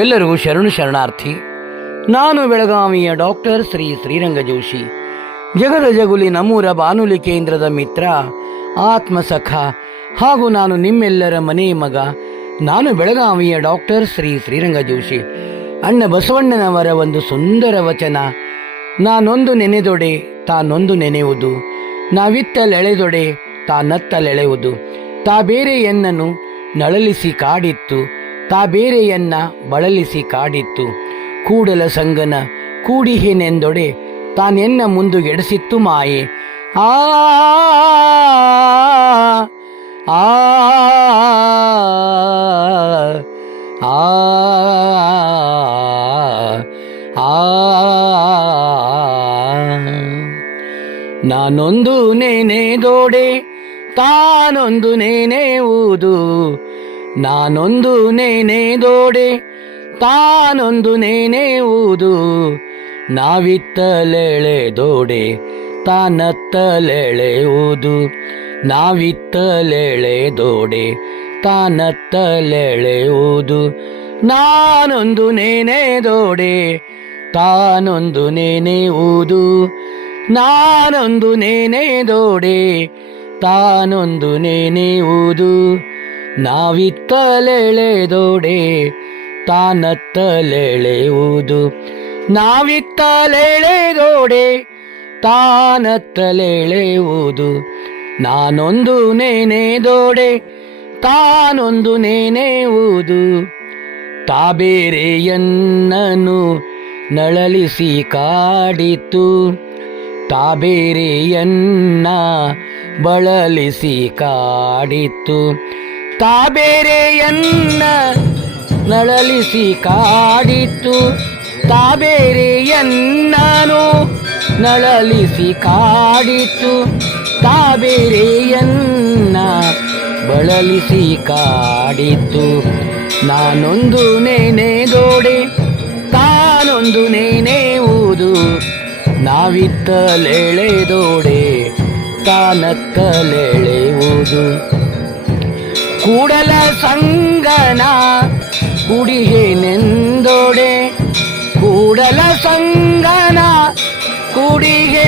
ಎಲ್ಲರಿಗೂ ಶರಣು ಶರಣಾರ್ಥಿ, ನಾನು ಬೆಳಗಾವಿಯ ಡಾಕ್ಟರ್ ಶ್ರೀ ಶ್ರೀರಂಗ ಜೋಶಿ ಜಗದ ಜಗುಲಿ ನಮ್ಮೂರ ಬಾನುಲಿ ಕೇಂದ್ರದ ಮಿತ್ರ, ಆತ್ಮಸಖ, ಹಾಗೂ ನಾನು ನಿಮ್ಮೆಲ್ಲರ ಮನೆಯ ಮಗ, ನಾನು ಬೆಳಗಾವಿಯ ಡಾಕ್ಟರ್ ಶ್ರೀ ಶ್ರೀರಂಗ ಜೋಶಿ ಅಣ್ಣ ಬಸವಣ್ಣನವರ ಒಂದು ಸುಂದರ ವಚನ, ನಾನೊಂದು ನೆನೆದೊಡೆ, ತಾನೊಂದು ನೆನೆಯುವುದು ನಾವಿತ್ತಲೆಳೆದೊಡೆ ತಾನತ್ತಲೆಳೆಯುವುದು ತಾ ಬೇರೆಯನ್ನನು ನಳಲಿಸಿ ಕಾಡಿತ್ತು ತಾ ಬೇರೆಯನ್ನ ಬಳಲಿಸಿ ಕಾಡಿತ್ತು ಕೂಡಲ ಸಂಗನ ಕೂಡಿಹೇನೆಂದೊಡೆ ತಾನೆನ್ನ ಮುಂದುಗೆಡಿಸಿತ್ತು ಮಾಯೆ ಆ ಆ ಆ ಆ ನಾನೊಂದು ನೆನೆದೋಡೆ ತಾನೊಂದು ನೇನೆ ಊದು. ನಾವಿತ್ತಲೆಳೆ ದೋಡೆ, ತಾನತ್ತಲೆಳೆ ಊದು. ನಾವಿತ್ತಲೆಳೆ ದೋಡೆ, ತಾನತ್ತಲೆಳೆ ಊದು. ನಾನೊಂದು ನೆನೆದೋಡೆ ತಾನೊಂದು ನೆನೆಯುವುದು ನಾನೊಂದು ನೆನೆದೋಡೆ ತಾನೊಂದು ನೆನೆಯುವುದು ನಾವಿತ್ತಲೆಳೆದೋಡೆ ತಾನತ್ತಲೆಳೆಯುವುದು. ನಾವಿತ್ತಲೆಳೆದೋಡೆ ತಾನತ್ತಲೆಳೆಯುವುದು. ನಾನೊಂದು ನೆನೆದೋಡೆ ತಾನೊಂದು ನೆನೆಯುವುದು ತಾಬೇರೆಯನ್ನನು ನಳಲಿಸಿ ಕಾಡಿತು. ತಾಬೇರೆಯನ್ನ ಬಳಲಿಸಿ ಕಾಡಿತ್ತು ತಾಬೇರೆಯನ್ನ ನಳಲಿಸಿ ಕಾಡಿತ್ತು. ತಾಬೇರೆಯನ್ನನು ನಳಲಿಸಿ ಕಾಡಿತ್ತು. ತಾಬೇರೆಯನ್ನ ಬಳಲಿಸಿ ಕಾಡಿತ್ತು. ನಾನೊಂದು ನೆನೆದೋಡೆ ತಾನೊಂದು ನೆನೆವುದು ನಾವಿತ್ತಲೆಳೆದೋಡೆ ತಾನತ್ತಲೆಳೆಯುವುದು ಕೂಡಲ ಸಂಗನ ಕುಡಿಗೆ ನೆಂದೋಡೆ ಕೂಡಲ ಸಂಗನ ಕುಡಿಗೆ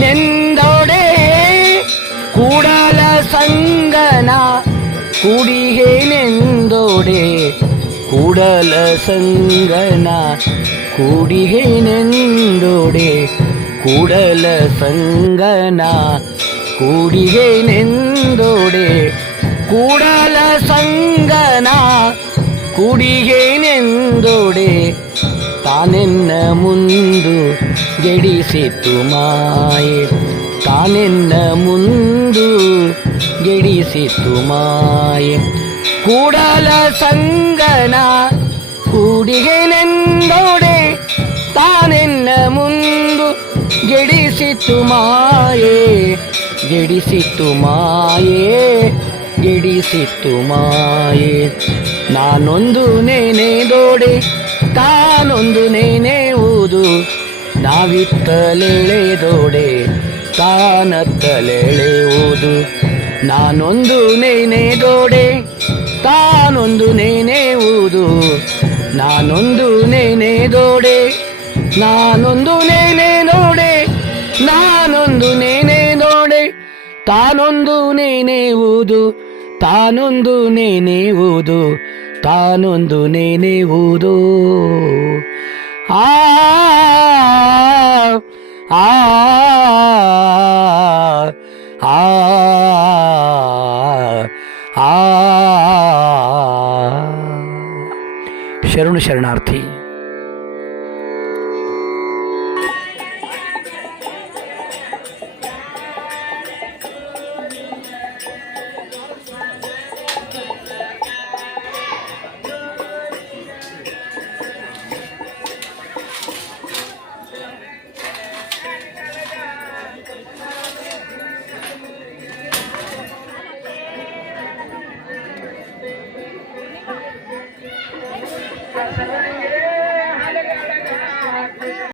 ನೆಂದೋಡೆ ಕೂಡಲ ಸಂಗನ ಕುಡಿಗೆ ನೆಂದೋಡೆ ಕೂಡಲ ಸಂಗನ ಕೂಡಿಗೆ ನೆಂದೋಡೆ ಕೂಡಲ ಸಂಗನ ಕೂಡಿಗೆ ನೆಂದೋಡೆ ಕೂಡಲ ಸಂಗನ ಕುಡಿಗೆ ನೆಂದೋಡೆ ತಾನೆನ್ನ ಮುಂದು ಗೆಡಿಸಿತು ಮಾಯೆ. ತಾನೆನ್ನ ಮುಂದು ಗೆಡಿಸಿತು ಮಾಯೆ. ಕೂಡಲ ಸಂಗನ ಕೂಡಿಗೆ ನೆಂದೋಡೆ ತಾನೆನ್ನ ಮುಂದು ಗೆಡಿಸಿತು ಮಾಯೆ. ಗೆಡಿಸಿತು ಮಾಯೆ. ಗೆಡಿಸಿತು ಮಾಯೆ. ನಾನೊಂದು ನೆನೆದೋಡೆ ತಾನೊಂದು ನೆನೆಯುವುದು ನಾವಿತ್ತಲೆಳೆದೋಡೆ ತಾನತ್ತಲೆಳೆಯುವುದು ನಾನೊಂದು ನೆನೆದೋಡೆ ತಾನೊಂದು ನೆನೆಯುವುದು ನಾನೊಂದು ನೆನೆದೋಡೆ ನಾನೊಂದು ನೆನೆದೋಡೆ ನಾನೊಂದು ನೆನೆದೋಡೆ ತಾನೊಂದು ನೆನೆಯುವುದು ತಾನೊಂದು ನೆನೆಯುವುದು ತಾನೊಂದು ನೆನೆಯುವುದು ಆ ಆ ಶರಣು ಶರಣಾರ್ಥಿ